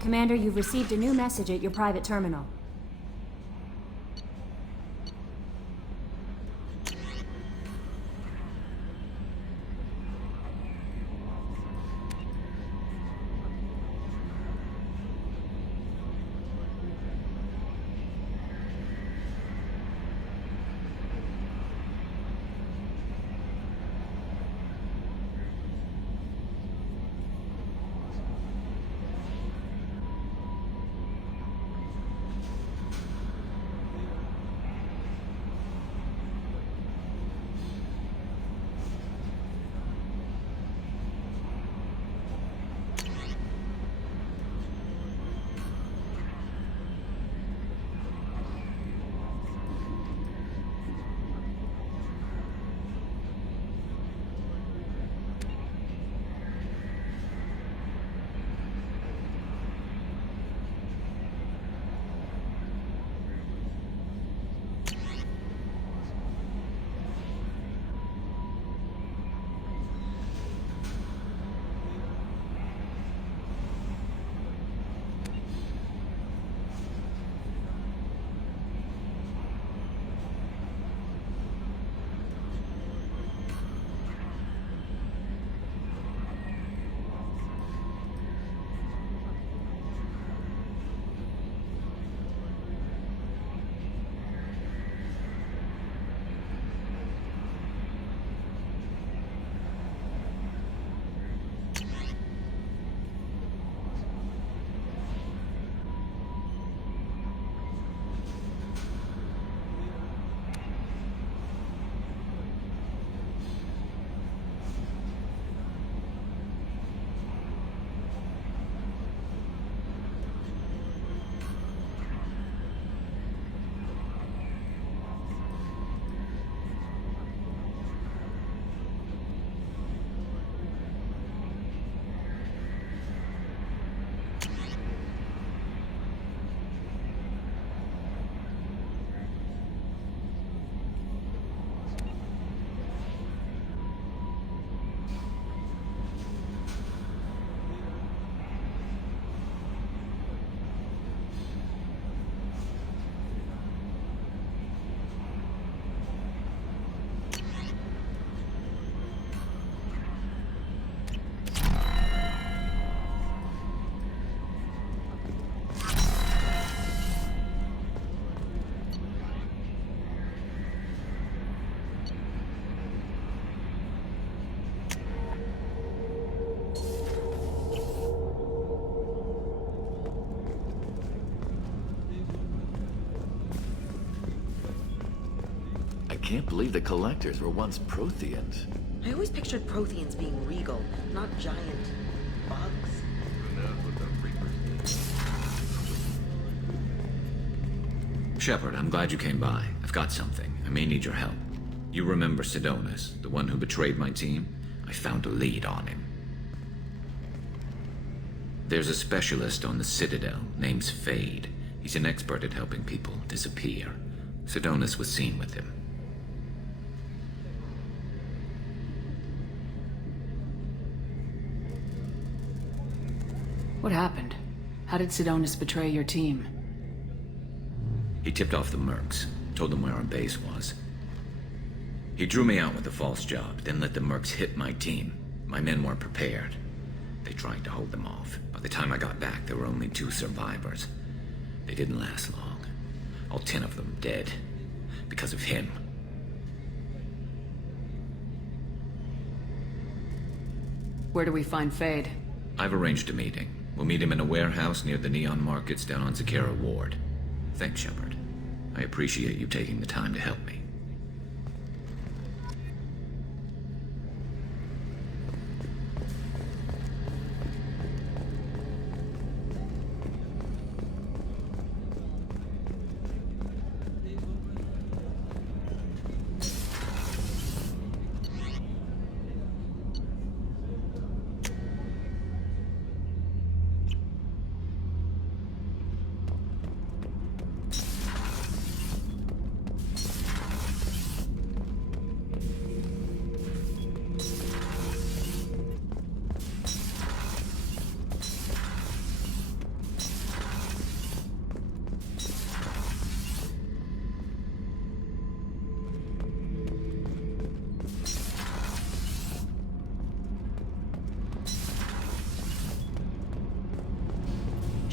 Commander, you've received a new message at your private terminal. I can't believe the Collectors were once Protheans. I always pictured Protheans being regal, not giant bugs. Shepard, I'm glad you came by. I've got something. I may need your help. You remember Sidonus, the one who betrayed my team? I found a lead on him. There's a specialist on the Citadel, name's Fade. He's an expert at helping people disappear. Sidonus was seen with him. What happened? How did Sidonus betray your team? He tipped off the mercs, told them where our base was. He drew me out with a false job, then let the mercs hit my team. My men weren't prepared. They tried to hold them off. By the time I got back, there were only 2 survivors. They didn't last long. All 10 of them dead. Because of him. Where do we find Fade? I've arranged a meeting. We'll meet him in a warehouse near the Neon Markets down on Zakera Ward. Thanks, Shepard. I appreciate you taking the time to help me.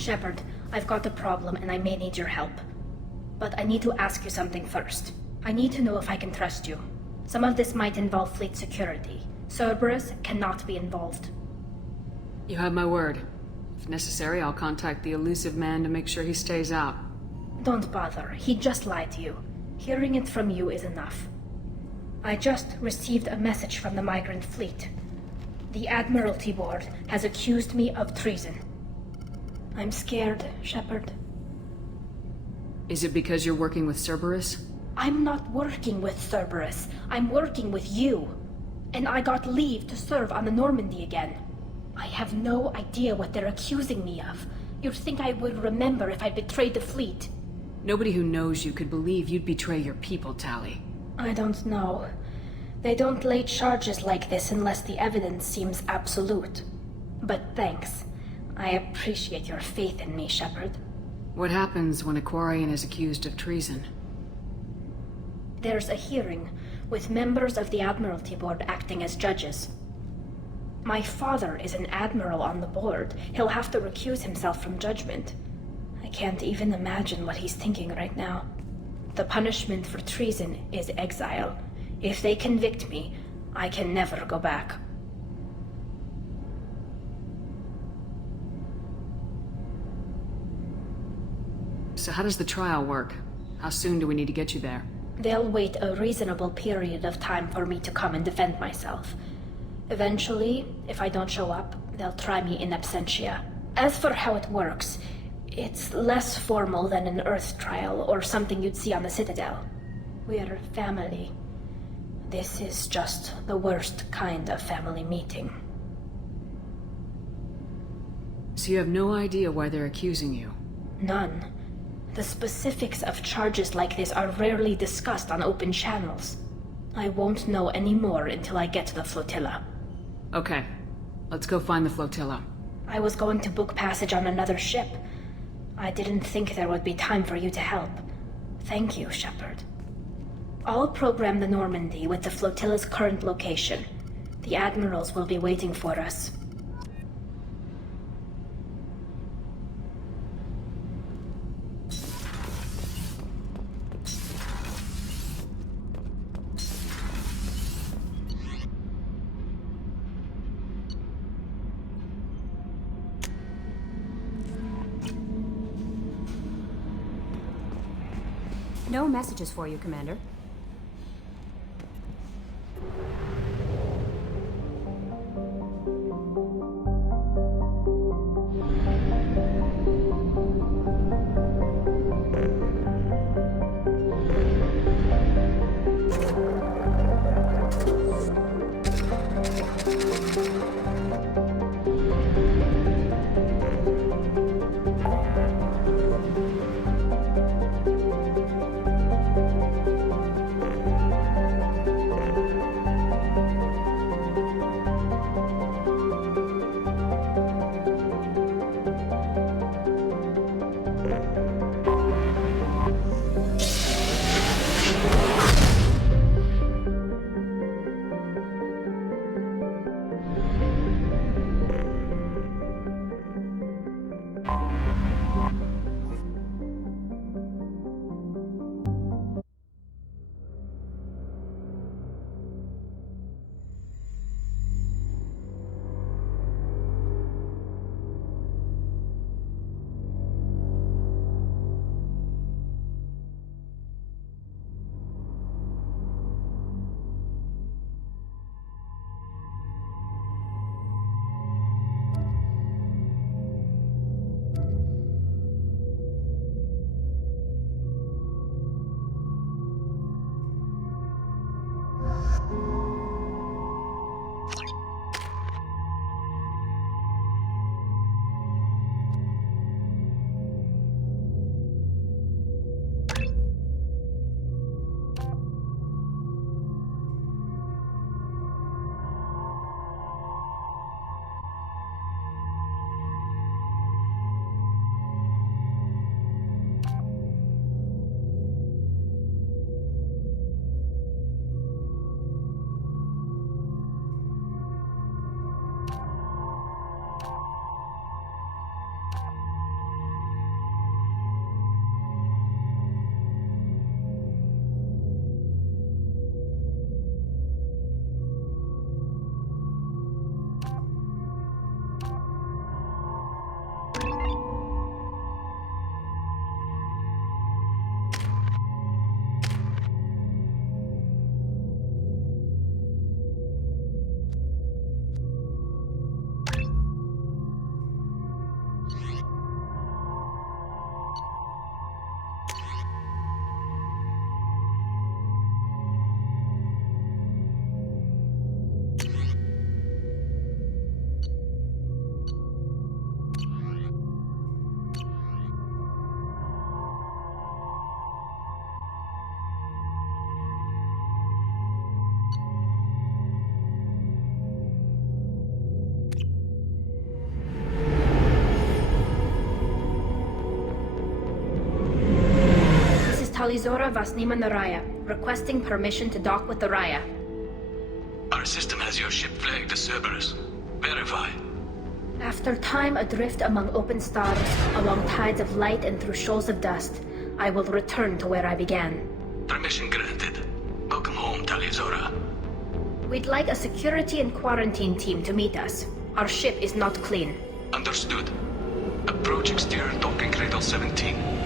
Shepard, I've got a problem and I may need your help. But I need to ask you something first. I need to know if I can trust you. Some of this might involve fleet security. Cerberus cannot be involved. You have my word. If necessary, I'll contact the elusive man to make sure he stays out. Don't bother. He just lied to you. Hearing it from you is enough. I just received a message from the migrant fleet. The Admiralty Board has accused me of treason. I'm scared, Shepard. Is it because you're working with Cerberus? I'm not working with Cerberus. I'm working with you. And I got leave to serve on the Normandy again. I have no idea what they're accusing me of. You'd think I would remember if I betrayed the fleet. Nobody who knows you could believe you'd betray your people, Tali. I don't know. They don't lay charges like this unless the evidence seems absolute. But thanks. I appreciate your faith in me, Shepard. What happens when a Quarian is accused of treason? There's a hearing, with members of the Admiralty Board acting as judges. My father is an admiral on the board. He'll have to recuse himself from judgment. I can't even imagine what he's thinking right now. The punishment for treason is exile. If they convict me, I can never go back. So how does the trial work? How soon do we need to get you there? They'll wait a reasonable period of time for me to come and defend myself. Eventually, if I don't show up, they'll try me in absentia. As for how it works, it's less formal than an Earth trial or something you'd see on the Citadel. We're family. This is just the worst kind of family meeting. So you have no idea why they're accusing you? None. The specifics of charges like this are rarely discussed on open channels. I won't know any more until I get to the flotilla. Okay. Let's go find the flotilla. I was going to book passage on another ship. I didn't think there would be time for you to help. Thank you, Shepard. I'll program the Normandy with the flotilla's current location. The admirals will be waiting for us. No messages for you, Commander. Talizora Vasnima Naraya, requesting permission to dock with the Raya. Our system has your ship flagged as Cerberus. Verify. After time adrift among open stars, along tides of light and through shoals of dust, I will return to where I began. Permission granted. Welcome home, Talizora. We'd like a security and quarantine team to meet us. Our ship is not clean. Understood. Approach exterior docking cradle 17.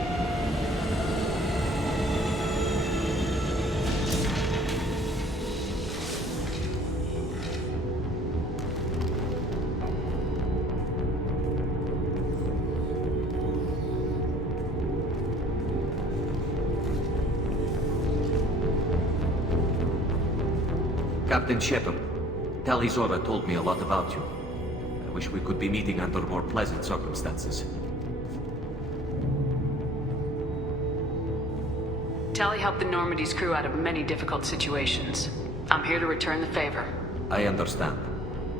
Captain Shepard, Talizora told me a lot about you. I wish we could be meeting under more pleasant circumstances. Tally helped the Normandy's crew out of many difficult situations. I'm here to return the favor. I understand.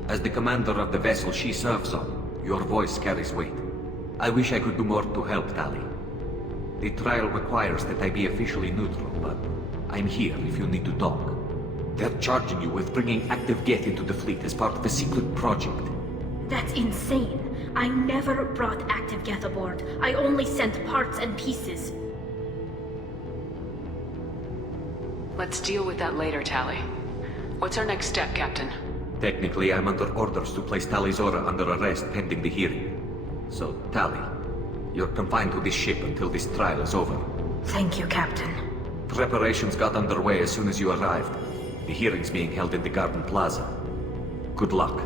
As the commander of the vessel she serves on, your voice carries weight. I wish I could do more to help Tally. The trial requires that I be officially neutral, but I'm here if you need to talk. They're charging you with bringing active Geth into the fleet as part of a secret project. That's insane. I never brought active Geth aboard. I only sent parts and pieces. Let's deal with that later, Tally. What's our next step, Captain? Technically, I'm under orders to place Talizora under arrest pending the hearing. So, Tally, you're confined to this ship until this trial is over. Thank you, Captain. Preparations got underway as soon as you arrived. The hearing's being held in the Garden Plaza. Good luck.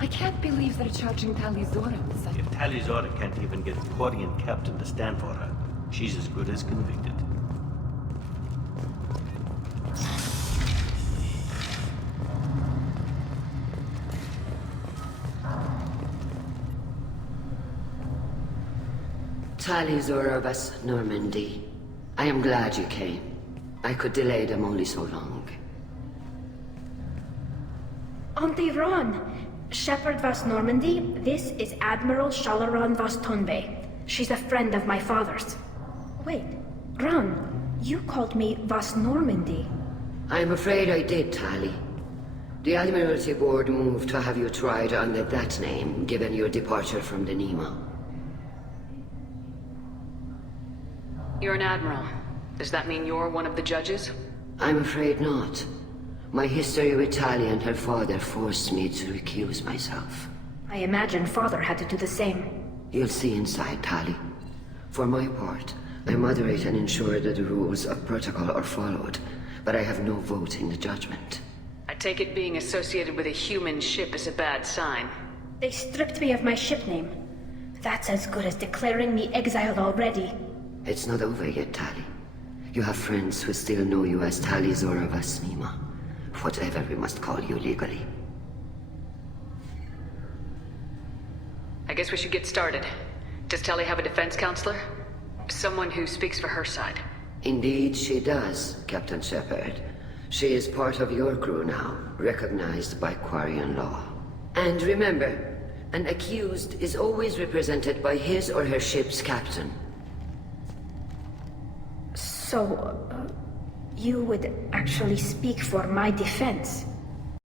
I can't believe they're charging Talizora with such... If Talizora can't even get a Quarian captain to stand for her, she's as good as convicted. Talizora Vas Normandy. I am glad you came. I could delay them only so long. Auntie Ron! Shepard Vas Normandy, this is Admiral Shalaran Vas Tonbe. She's a friend of my father's. Wait, Ron, you called me Vas Normandy. I'm afraid I did, Tally. The Admiralty Board moved to have you tried under that name, given your departure from the Nima. You're an admiral. Does that mean you're one of the judges? I'm afraid not. My history with Tally and her father forced me to recuse myself. I imagine father had to do the same. You'll see inside, Tally. For my part, I moderate and ensure that the rules of protocol are followed, but I have no vote in the judgment. I take it being associated with a human ship is a bad sign. They stripped me of my ship name. That's as good as declaring me exiled already. It's not over yet, Tally. You have friends who still know you as Talizora Vasnima. Whatever we must call you legally. I guess we should get started. Does Tally have a defense counselor? Someone who speaks for her side. Indeed she does, Captain Shepard. She is part of your crew now, recognized by Quarian law. And remember, an accused is always represented by his or her ship's captain. So, you would actually speak for my defense?